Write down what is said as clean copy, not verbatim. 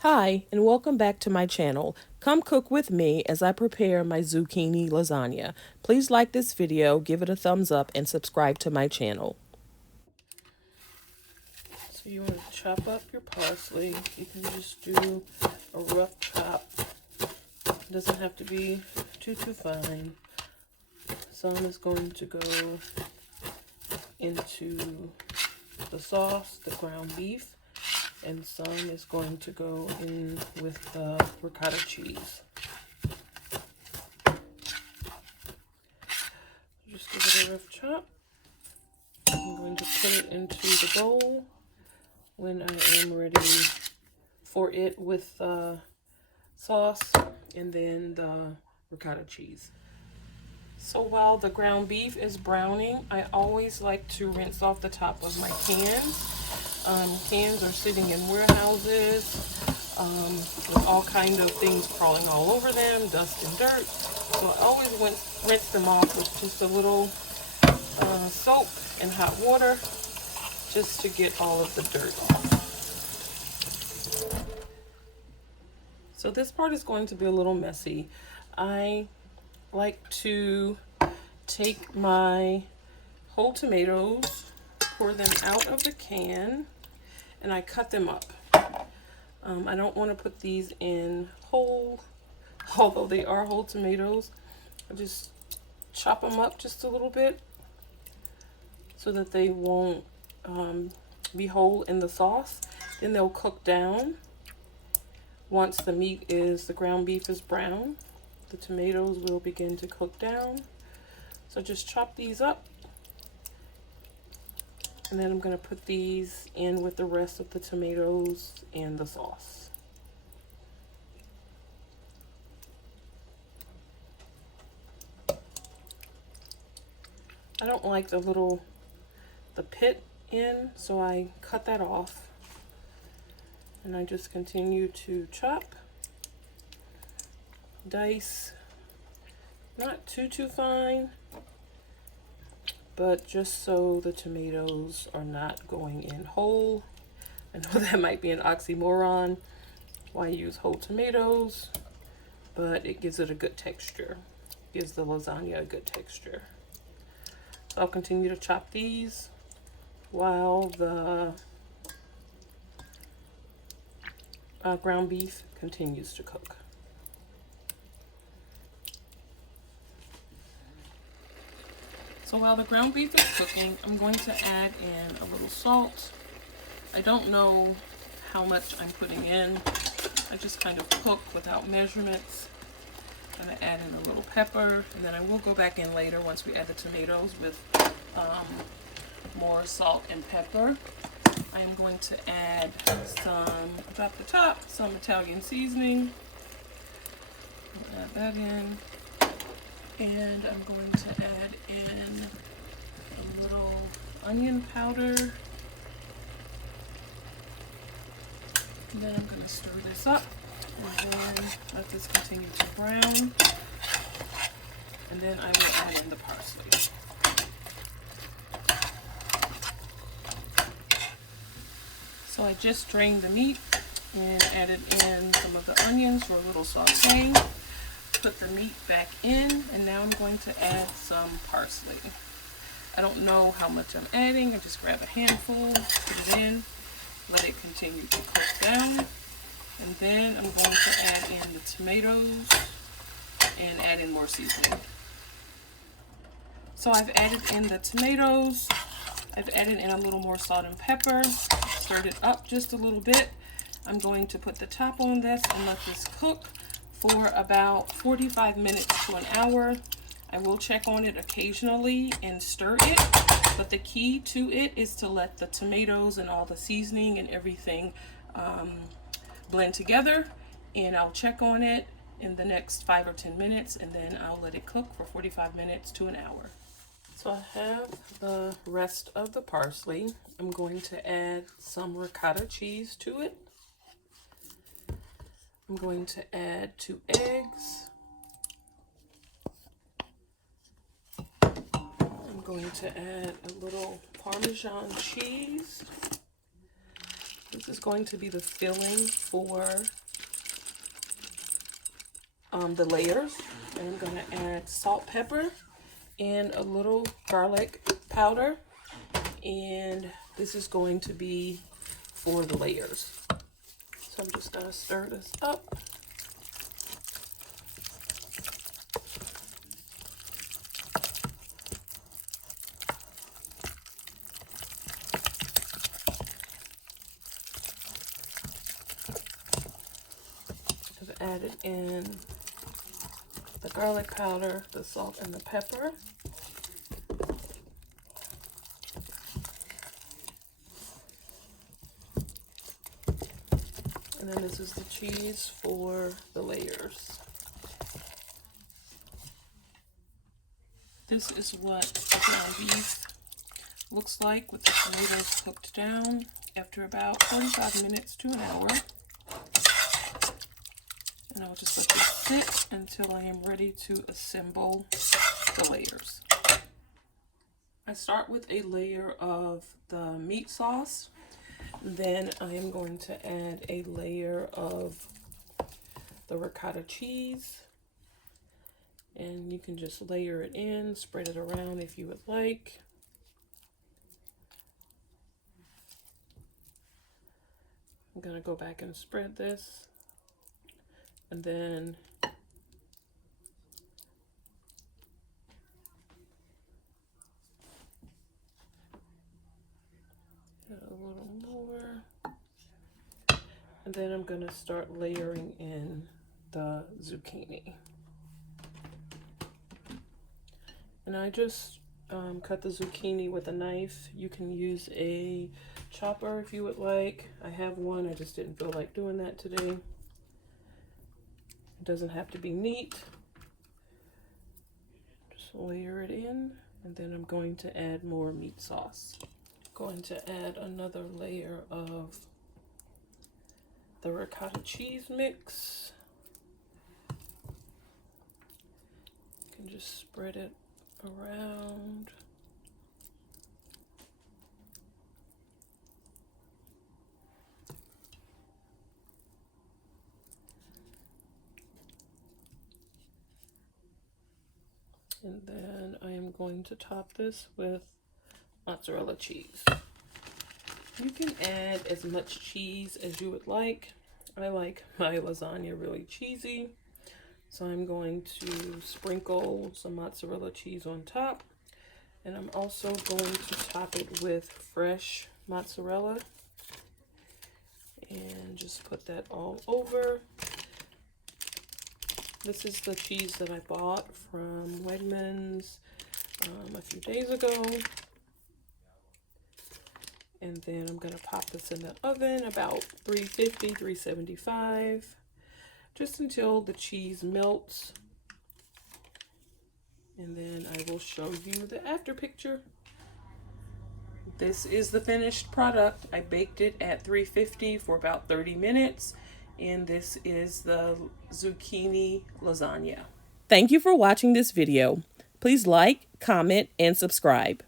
Hi, and welcome back to my channel. Come cook with me as I prepare my zucchini lasagna. Please like this video, give it a thumbs up, and subscribe to my channel. So you want to chop up your parsley. You can just do a rough chop. It doesn't have to be too fine. Some is going to go into the sauce, the ground beef, and some is going to go in with the ricotta cheese. Just give it a rough chop. I'm going to put it into the bowl when I am ready for it with sauce and then the ricotta cheese. So while the ground beef is browning, I always like to rinse off the top of my cans. Cans are sitting in warehouses with all kind of things crawling all over them, dust and dirt. So I always rinse them off with just a little soap and hot water just to get all of the dirt off. So this part is going to be a little messy. I like to take my whole tomatoes, pour them out of the can, and I cut them up. I don't want to put these in whole, although they are whole tomatoes. I just chop them up just a little bit so that they won't be whole in the sauce. Then they'll cook down. Once the ground beef is brown, the tomatoes will begin to cook down. So just chop these up. And then I'm going to put these in with the rest of the tomatoes and the sauce. I don't like the pit in, so I cut that off. And I just continue to chop, dice, not too fine, but just so the tomatoes are not going in whole. I know that might be an oxymoron, why use whole tomatoes, but it gives it a good texture. Gives the lasagna a good texture. So I'll continue to chop these while the ground beef continues to cook. So while the ground beef is cooking, I'm going to add in a little salt. I don't know how much I'm putting in. I just kind of cook without measurements. I'm going to add in a little pepper, and then I will go back in later once we add the tomatoes with more salt and pepper. I'm going to add some Italian seasoning. I'll add that in. And I'm going to add in a little onion powder. And then I'm going to stir this up and then let this continue to brown. And then I will add in the parsley. So I just drained the meat and added in some of the onions for a little saute. Put the meat back in, and now I'm going to add some parsley. I don't know how much I'm adding. I just grab a handful, put it in, let it continue to cook down, and then I'm going to add in the tomatoes and add in more seasoning. So I've added in the tomatoes. I've added in a little more salt and pepper, stirred it up just a little bit. I'm going to put the top on this and let this cook for about 45 minutes to an hour. I will check on it occasionally and stir it, but the key to it is to let the tomatoes and all the seasoning and everything blend together, and I'll check on it in the next 5 or 10 minutes, and then I'll let it cook for 45 minutes to an hour. So I have the rest of the parsley. I'm going to add some ricotta cheese to it. I'm going to add 2 eggs. I'm going to add a little Parmesan cheese. This is going to be the filling for the layers. And I'm going to add salt, pepper, and a little garlic powder. And this is going to be for the layers. So I'm just going to stir this up. I've added in the garlic powder, the salt, and the pepper. And then this is the cheese for the layers. This is what ground beef looks like with the tomatoes cooked down after about 45 minutes to an hour. And I'll just let this sit until I am ready to assemble the layers. I start with a layer of the meat sauce. Then I am going to add a layer of the ricotta cheese. And you can just layer it in, spread it around if you would like. I'm going to go back and spread this. And then add a little more. And then I'm going to start layering in the zucchini. And I just cut the zucchini with a knife. You can use a chopper if you would like. I have one, I just didn't feel like doing that today. It doesn't have to be neat. Just layer it in, and then I'm going to add more meat sauce. Going to add another layer of the ricotta cheese mix. You can just spread it around. And then I am going to top this with mozzarella cheese. You can add as much cheese as you would like. I like my lasagna really cheesy, so I'm going to sprinkle some mozzarella cheese on top. And I'm also going to top it with fresh mozzarella. And just put that all over. This is the cheese that I bought from Wegmans a few days ago. And then I'm going to pop this in the oven about 350, 375, just until the cheese melts. And then I will show you the after picture. This is the finished product. I baked it at 350 for about 30 minutes. And this is the zucchini lasagna. Thank you for watching this video. Please like, comment, and subscribe.